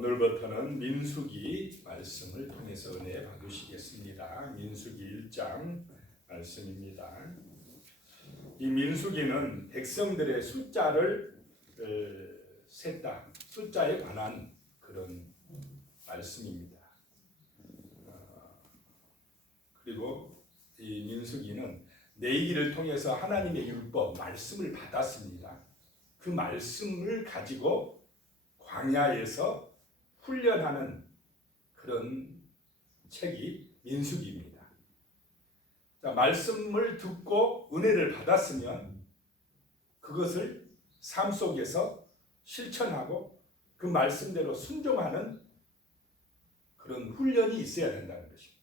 오늘부터는 민수기 말씀을 통해서 은혜 받으시겠습니다. 민수기 1장 말씀입니다. 이 민수기는 백성들의 숫자를 셌다, 숫자에 관한 그런 말씀입니다. 그리고 이 민수기는 내기를 통해서 하나님의 율법, 말씀을 받았습니다. 그 말씀을 가지고 광야에서 훈련하는 그런 책이 민수기입니다. 자, 말씀을 듣고 은혜를 받았으면 그것을 삶 속에서 실천하고 그 말씀대로 순종하는 그런 훈련이 있어야 된다는 것입니다.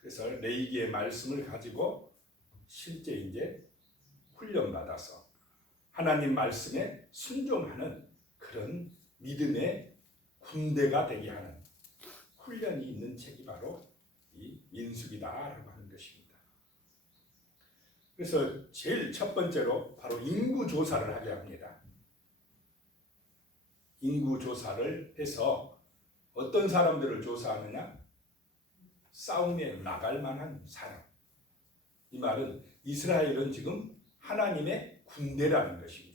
그래서 레위기의 말씀을 가지고 실제 이제 훈련받아서 하나님 말씀에 순종하는 그런 믿음의 군대가 되게 하는 훈련이 있는 책이 바로 이 민수기다라고 하는 것입니다. 그래서 제일 첫 번째로 바로 인구 조사를 하게 합니다. 인구 조사를 해서 어떤 사람들을 조사하느냐? 싸움에 나갈 만한 사람. 이 말은 이스라엘은 지금 하나님의 군대라는 것입니다.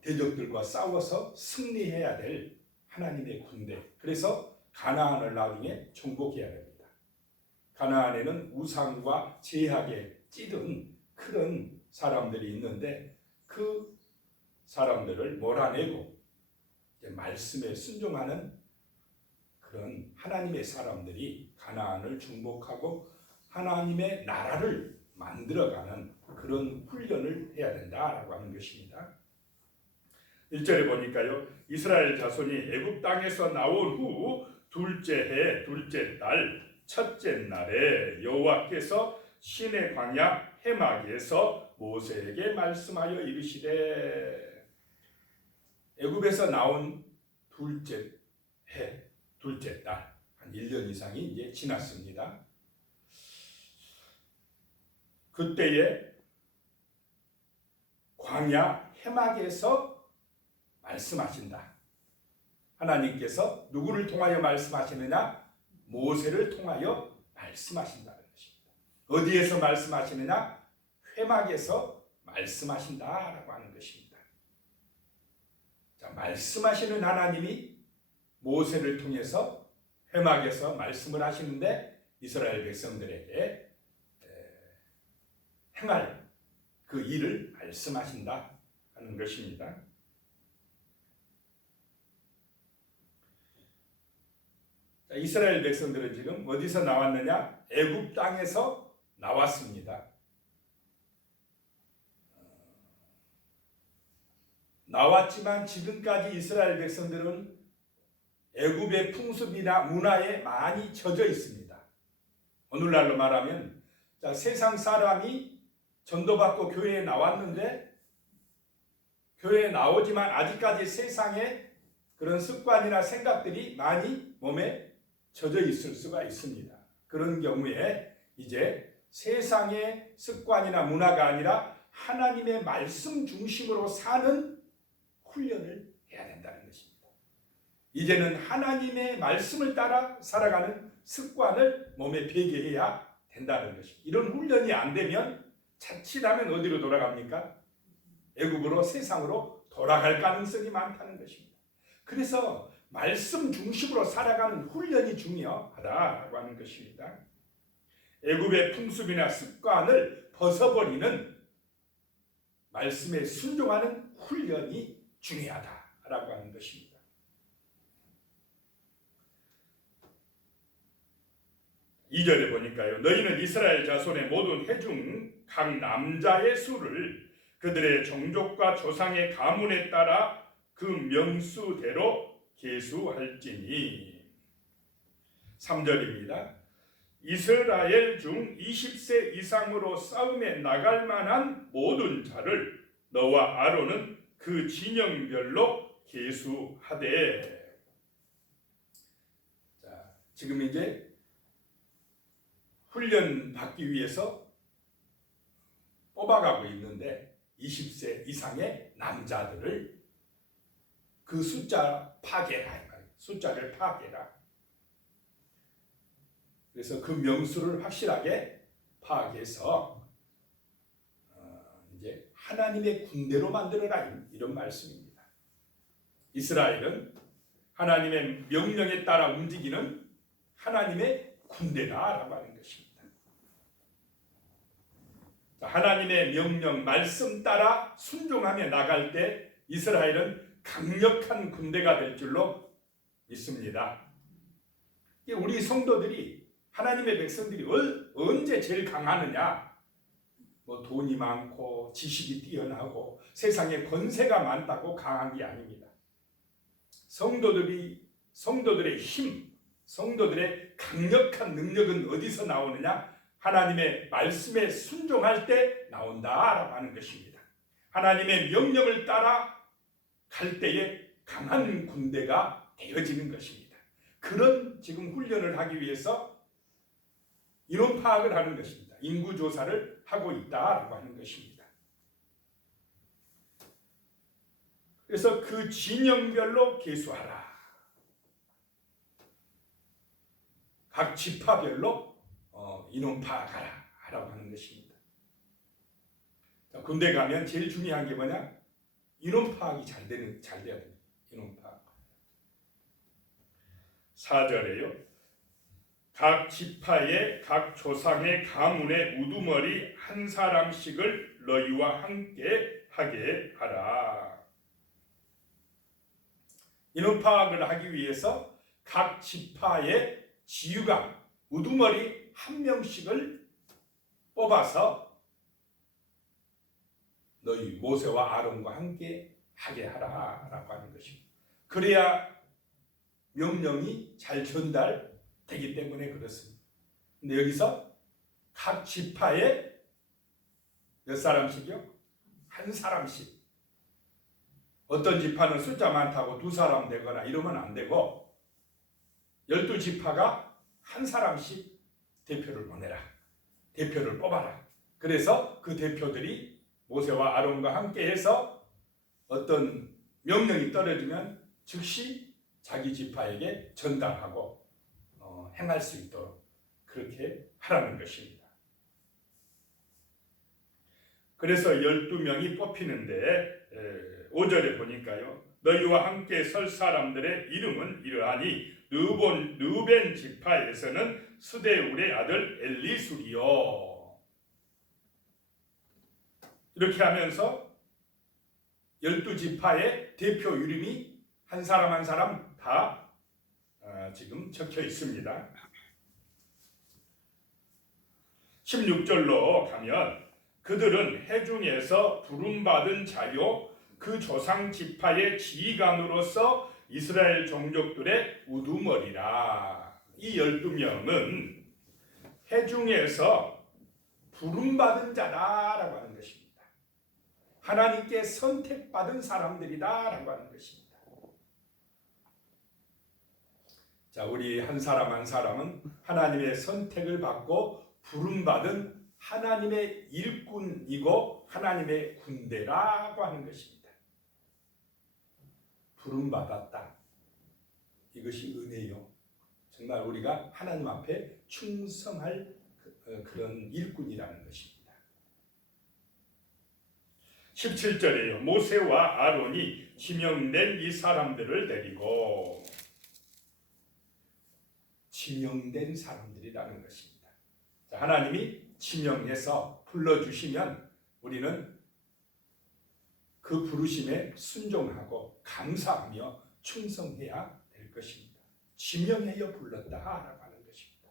대적들과 싸워서 승리해야 될 하나님의 군대. 그래서 가나안을 나중에 정복해야 됩니다. 가나안에는 우상과 제약에 찌든 그런 사람들이 있는데 그 사람들을 몰아내고 이제 말씀에 순종하는 그런 하나님의 사람들이 가나안을 정복하고 하나님의 나라를 만들어가는 그런 훈련을 해야 된다라고 하는 것입니다. 1절에 보니까요, 이스라엘 자손이 애굽 땅에서 나온 후 둘째 해 둘째 달 첫째 날에 여호와께서 시내 광야 해막에서 모세에게 말씀하여 이르시되, 애굽에서 나온 둘째 해 둘째 달, 한 1년 이상이 이제 지났습니다. 그때에 광야 해막에서 말씀하신다. 하나님께서 누구를 통하여 말씀하시느냐? 모세를 통하여 말씀하신다는 것입니다. 어디에서 말씀하시느냐? 회막에서 말씀하신다라고 하는 것입니다. 자, 말씀하시는 하나님이 모세를 통해서 회막에서 말씀을 하시는데 이스라엘 백성들에게 행할 그 일을 말씀하신다 하는 것입니다. 자, 이스라엘 백성들은 지금 어디서 나왔느냐? 애굽 땅에서 나왔습니다. 나왔지만 지금까지 이스라엘 백성들은 애굽의 풍습이나 문화에 많이 젖어 있습니다. 오늘날로 말하면, 자, 세상 사람이 전도받고 교회에 나왔는데 교회에 나오지만 아직까지 세상의 그런 습관이나 생각들이 많이 몸에 젖어 있을 수가 있습니다. 그런 경우에 이제 세상의 습관이나 문화가 아니라 하나님의 말씀 중심으로 사는 훈련을 해야 된다는 것입니다. 이제는 하나님의 말씀을 따라 살아가는 습관을 몸에 배게 해야 된다는 것입니다. 이런 훈련이 안 되면 자칫하면 어디로 돌아갑니까? 애굽으로, 세상으로 돌아갈 가능성이 많다는 것입니다. 그래서 말씀 중심으로 살아가는 훈련이 중요하다라고 하는 것입니다. 애굽의 풍습이나 습관을 벗어버리는 말씀에 순종하는 훈련이 중요하다라고 하는 것입니다. 2절에 보니까요, 너희는 이스라엘 자손의 모든 회중 각 남자의 수를 그들의 종족과 조상의 가문에 따라 그 명수대로 계수할지니. 3절입니다. 이스라엘 중 20세 이상으로 싸움에 나갈 만한 모든 자를 너와 아론은 그 진영별로 계수하되. 자, 지금 이제 훈련 받기 위해서 뽑아가고 있는데 20세 이상의 남자들을 그 숫자 파괴라, 숫자를 파괴라. 그래서 그 명수를 확실하게 파악해서 이제 하나님의 군대로 만들어라, 이런 말씀입니다. 이스라엘은 하나님의 명령에 따라 움직이는 하나님의 군대다라고 하는 것입니다. 하나님의 명령, 말씀 따라 순종하며 나갈 때 이스라엘은 강력한 군대가 될 줄로 믿습니다. 우리 성도들이, 하나님의 백성들이 언제 제일 강하느냐? 뭐 돈이 많고 지식이 뛰어나고 세상에 권세가 많다고 강한 게 아닙니다. 성도들의 힘, 성도들의 강력한 능력은 어디서 나오느냐? 하나님의 말씀에 순종할 때 나온다라고 하는 것입니다. 하나님의 명령을 따라 갈 때에 강한 군대가 되어지는 것입니다. 그런 지금 훈련을 하기 위해서 인원 파악을 하는 것입니다. 인구 조사를 하고 있다라고 하는 것입니다. 그래서 그 진영별로 계수하라. 각 지파별로 인원 파악하라 라고 하는 것입니다. 군대 가면 제일 중요한 게 뭐냐? 인원 파악이 잘 돼야 됩니다. 인원 파악. 4절에요. 각 지파의 각 조상의 가문의 우두머리 한 사람씩을 너희와 함께 하게 하라. 인원 파악을 하기 위해서 각 지파의 지휘관, 우두머리 한 명씩을 뽑아서 너희 모세와 아론과 함께 하게 하라라고 하는 것입니다. 그래야 명령이 잘 전달되기 때문에 그렇습니다. 근데 여기서 각 지파에 몇 사람씩이요? 한 사람씩. 어떤 지파는 숫자 많다고 2사람 되거나 이러면 안 되고 12지파가 한 사람씩 대표를 보내라. 대표를 뽑아라. 그래서 그 대표들이 모세와 아론과 함께 해서 어떤 명령이 떨어지면 즉시 자기 지파에게 전달하고 행할 수 있도록 그렇게 하라는 것입니다. 그래서 12명이 뽑히는데 5절에 보니까요. 너희와 함께 설 사람들의 이름은 이러하니 르벤 지파에서는 스데울의 아들 엘리술이요. 이렇게 하면서 12지파의 대표 이름이 한 사람 한 사람 다 지금 적혀 있습니다. 16절로 가면 그들은 회중에서 부름받은 자요 그 조상 지파의 지휘관으로서 이스라엘 종족들의 우두머리라. 이 12명은 회중에서 부름받은 자다라고 하는 것입니다. 하나님께 선택받은 사람들이다라고 하는 것입니다. 자, 우리 한 사람 한 사람은 하나님의 선택을 받고 부름받은 하나님의 일꾼이고 하나님의 군대라고 하는 것입니다. 부름받았다. 이것이 은혜요. 정말 우리가 하나님 앞에 충성할 그런 일꾼이라는 것입니다. 17절에요. 모세와 아론이 지명된 이 사람들을 데리고 지명된 사람들이라는 것입니다. 자, 하나님이 지명해서 불러주시면 우리는 그 부르심에 순종하고 감사하며 충성해야 될 것입니다. 지명하여 불렀다라고 하는 것입니다.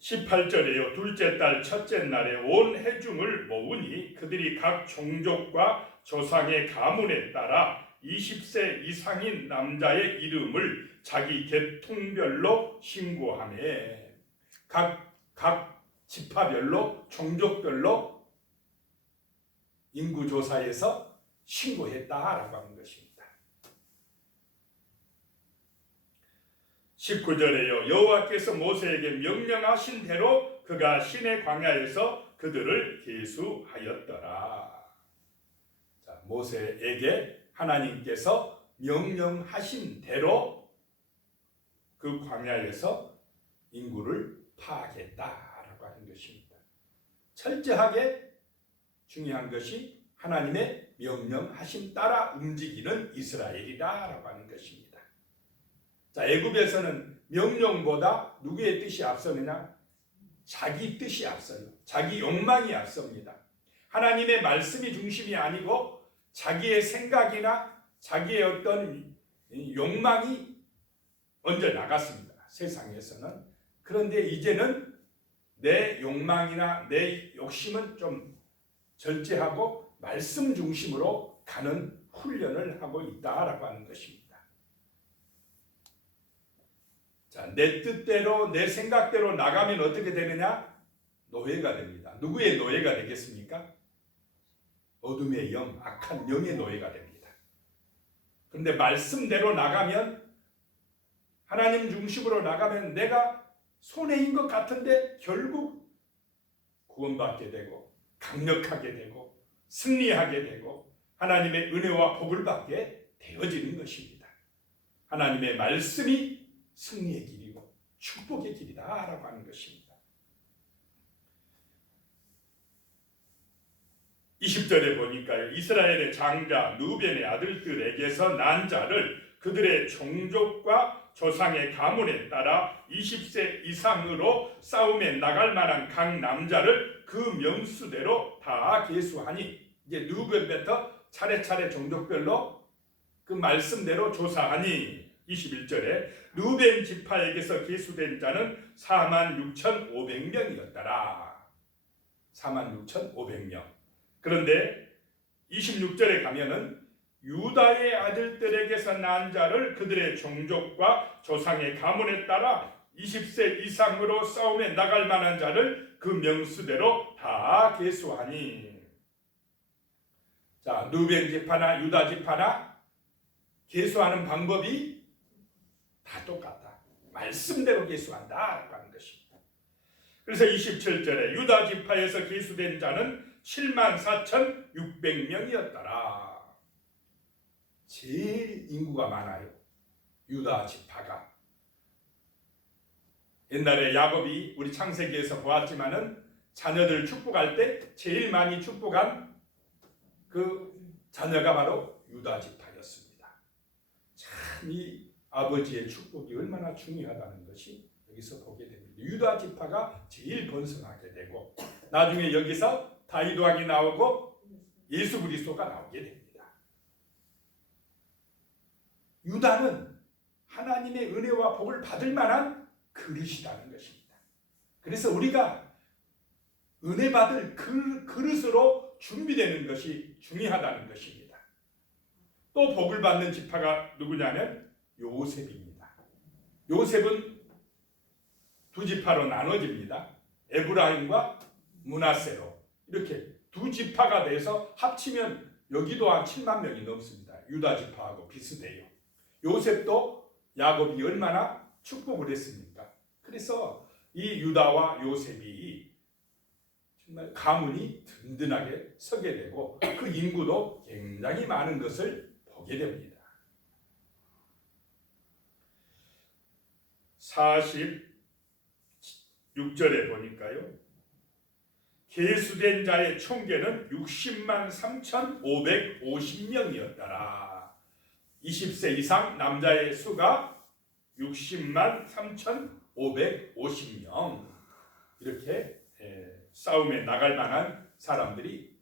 18절에요. 둘째 달 첫째 날에 온 회중을 모으니 그들이 각 종족과 조상의 가문에 따라 20세 이상인 남자의 이름을 자기 계통별로 신고하며 각 지파별로 종족별로 인구조사에서 신고했다라고 하는 것입니다. 19절에요. 여호와께서 모세에게 명령하신 대로 그가 시내 광야에서 그들을 계수하였더라. 자, 모세에게 하나님께서 명령하신 대로 그 광야에서 인구를 파하겠다라고 하는 것입니다. 철저하게 중요한 것이 하나님의 명령하심 따라 움직이는 이스라엘이다라고 하는 것입니다. 자, 애굽에서는 명령보다 누구의 뜻이 앞서느냐? 자기 뜻이 앞서요. 자기 욕망이 앞섭니다. 하나님의 말씀이 중심이 아니고 자기의 생각이나 자기의 어떤 욕망이 먼저 나갔습니다. 세상에서는. 그런데 이제는 내 욕망이나 내 욕심은 좀 절제하고 말씀 중심으로 가는 훈련을 하고 있다라고 하는 것입니다. 자, 내 뜻대로 내 생각대로 나가면 어떻게 되느냐? 노예가 됩니다. 누구의 노예가 되겠습니까? 어둠의 영, 악한 영의 노예가 됩니다. 그런데 말씀대로 나가면, 하나님 중심으로 나가면 내가 손해인 것 같은데 결국 구원받게 되고 강력하게 되고 승리하게 되고 하나님의 은혜와 복을 받게 되어지는 것입니다. 하나님의 말씀이 승리의 길이고 축복의 길이다라고 하는 것입니다. 20절에 보니까요. 이스라엘의 장자 누벤의 아들들에게서 난 자를 그들의 종족과 조상의 가문에 따라 20세 이상으로 싸움에 나갈 만한 각 남자를 그 명수대로 다 계수하니, 이제 누벤부터 차례차례 종족별로 그 말씀대로 조사하니, 21절에 루벤 지파에게서 계수된 자는 46,500명이었더라. 46,500명. 그런데 26절에 가면은 유다의 아들들에게서 난 자를 그들의 종족과 조상의 가문에 따라 20세 이상으로 싸움에 나갈 만한 자를 그 명수대로 다 계수하니. 자, 루벤 지파나 유다 지파나 계수하는 방법이 다 똑같다. 말씀대로 계수한다라고 하는 것입니다. 그래서 27절에 유다 지파에서 계수된 자는 74,600명이었더라. 제일 인구가 많아요. 유다 지파가. 옛날에 야곱이 우리 창세기에서 보았지만은 자녀들 축복할 때 제일 많이 축복한 그 자녀가 바로 유다 지파였습니다. 참 이 아버지의 축복이 얼마나 중요하다는 것이 여기서 보게 됩니다. 유다 지파가 제일 번성하게 되고 나중에 여기서 다윗 왕이 나오고 예수 그리스도가 나오게 됩니다. 유다는 하나님의 은혜와 복을 받을 만한 그릇이라는 것입니다. 그래서 우리가 은혜 받을 그릇으로 준비되는 것이 중요하다는 것입니다. 또 복을 받는 지파가 누구냐면 요셉입니다. 요셉은 두 지파로 나눠집니다. 에브라임과 므낫세로 이렇게 두 지파가 돼서 합치면 여기도 한 7만 명이 넘습니다. 유다 지파하고 비슷해요. 요셉도 야곱이 얼마나 축복을 했습니까? 그래서 이 유다와 요셉이 정말 가문이 든든하게 서게 되고 그 인구도 굉장히 많은 것을 보게 됩니다. 46절에 보니까요. 계수된 자의 총계는 60만 3,550명이었더라. 20세 이상 남자의 수가 60만 3,550명. 이렇게 싸움에 나갈 만한 사람들이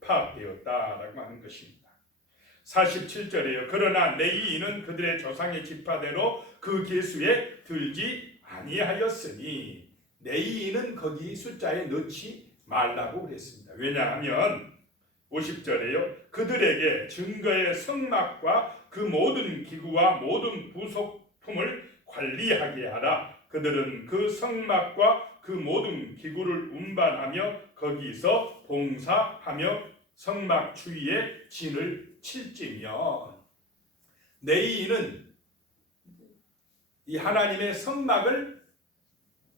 파악되었다라고 하는 것입니다. 47절에요. 그러나 레위인은 그들의 조상의 지파대로 그 계수에 들지 아니하였으니, 레위인은 거기 숫자에 넣지 말라고 그랬습니다. 왜냐하면 50절에요. 그들에게 증거의 성막과 그 모든 기구와 모든 부속품을 관리하게 하라. 그들은 그 성막과 그 모든 기구를 운반하며 거기서 봉사하며 성막 주위에 진을 칠지며, 레위인은 이 하나님의 성막을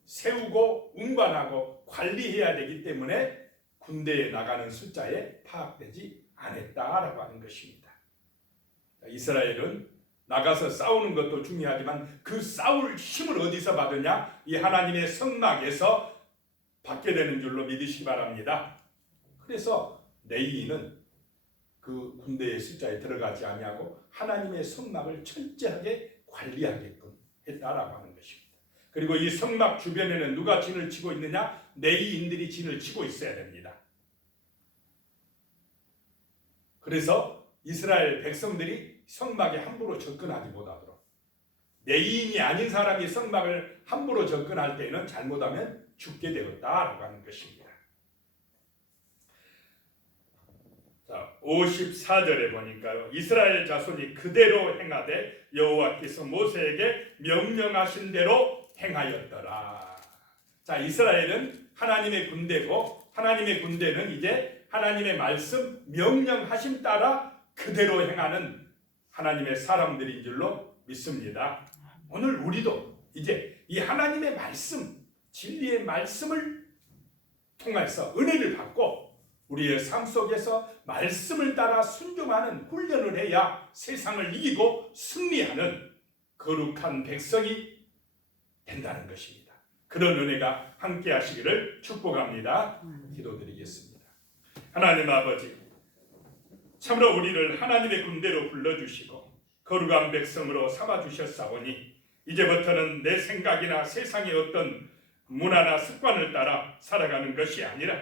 세우고 운반하고 관리해야 되기 때문에 군대에 나가는 숫자에 파악되지 않았다라고 하는 것입니다. 이스라엘은 나가서 싸우는 것도 중요하지만 그 싸울 힘을 어디서 받느냐? 이 하나님의 성막에서 받게 되는 줄로 믿으시기 바랍니다. 그래서 레위인은 그 군대의 숫자에 들어가지 아니하고 하나님의 성막을 철저하게 관리하게끔 했다라고 하는 것입니다. 그리고 이 성막 주변에는 누가 진을 치고 있느냐? 레위인들이 진을 치고 있어야 됩니다. 그래서 이스라엘 백성들이 성막에 함부로 접근하지 못하도록, 레위인이 아닌 사람이 성막을 함부로 접근할 때에는 잘못하면 죽게 되었다라고 하는 것입니다. 자, 54절에 보니까요, 이스라엘 자손이 그대로 행하되 여호와께서 모세에게 명령하신 대로 행하였더라. 자, 이스라엘은 하나님의 군대고, 하나님의 군대는 이제 하나님의 말씀 명령하심 따라 그대로 행하는 하나님의 사람들인 줄로 믿습니다. 오늘 우리도 이제 이 하나님의 말씀, 진리의 말씀을 통해서 은혜를 받고 우리의 삶 속에서 말씀을 따라 순종하는 훈련을 해야 세상을 이기고 승리하는 거룩한 백성이 된다는 것입니다. 그런 은혜가 함께 하시기를 축복합니다. 기도드리겠습니다. 하나님 아버지, 참으로 우리를 하나님의 군대로 불러주시고 거룩한 백성으로 삼아주셨사오니 이제부터는 내 생각이나 세상의 어떤 문화나 습관을 따라 살아가는 것이 아니라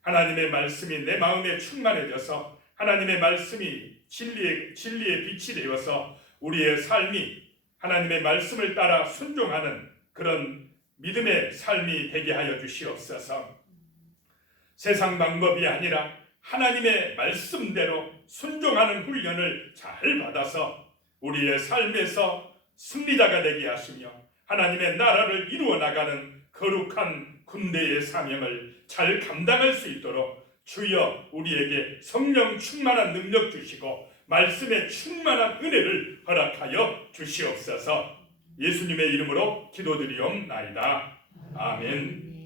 하나님의 말씀이 내 마음에 충만해져서 하나님의 말씀이 진리의 빛이 되어서 우리의 삶이 하나님의 말씀을 따라 순종하는 그런 믿음의 삶이 되게 하여 주시옵소서. 세상 방법이 아니라 하나님의 말씀대로 순종하는 훈련을 잘 받아서 우리의 삶에서 승리자가 되게 하시며 하나님의 나라를 이루어 나가는 거룩한 군대의 사명을 잘 감당할 수 있도록 주여 우리에게 성령 충만한 능력 주시고 말씀에 충만한 은혜를 허락하여 주시옵소서. 예수님의 이름으로 기도드리옵나이다. 아멘.